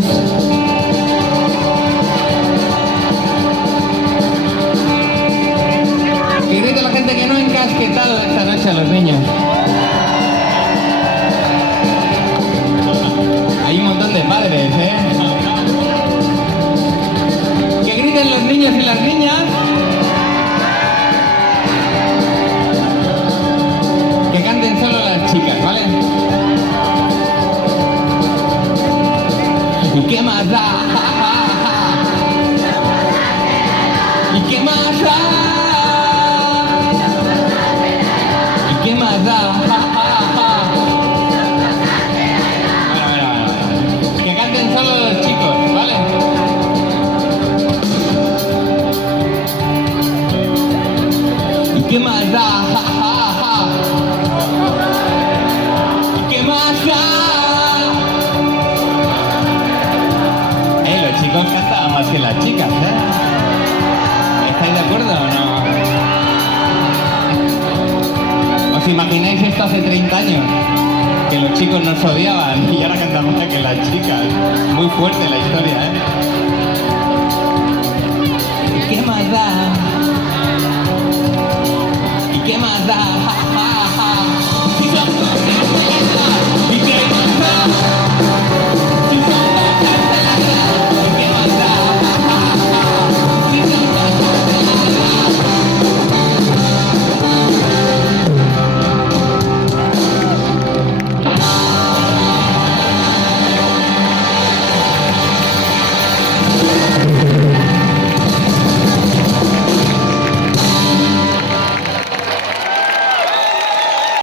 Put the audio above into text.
niños. Que grite la gente que no ha encasquetado esta noche a los niños. Hay un montón de padres, ¿eh? Que griten los niños y las niñas. Que canten solo las chicas, ¿vale? ¿Y qué más da? ¿Y qué más da? ¿Y qué más da? Bueno. Que canten solo los chicos, ¿vale? ¿Y qué más da? ¿Y qué más da? Los chicos cantaban más que las chicas, ¿eh? ¿Estáis de acuerdo o no? ¿Os imagináis esto hace 30 años? Que los chicos nos odiaban y ahora cantamos más que las chicas. Muy fuerte la historia, ¿eh? ¿Qué más da?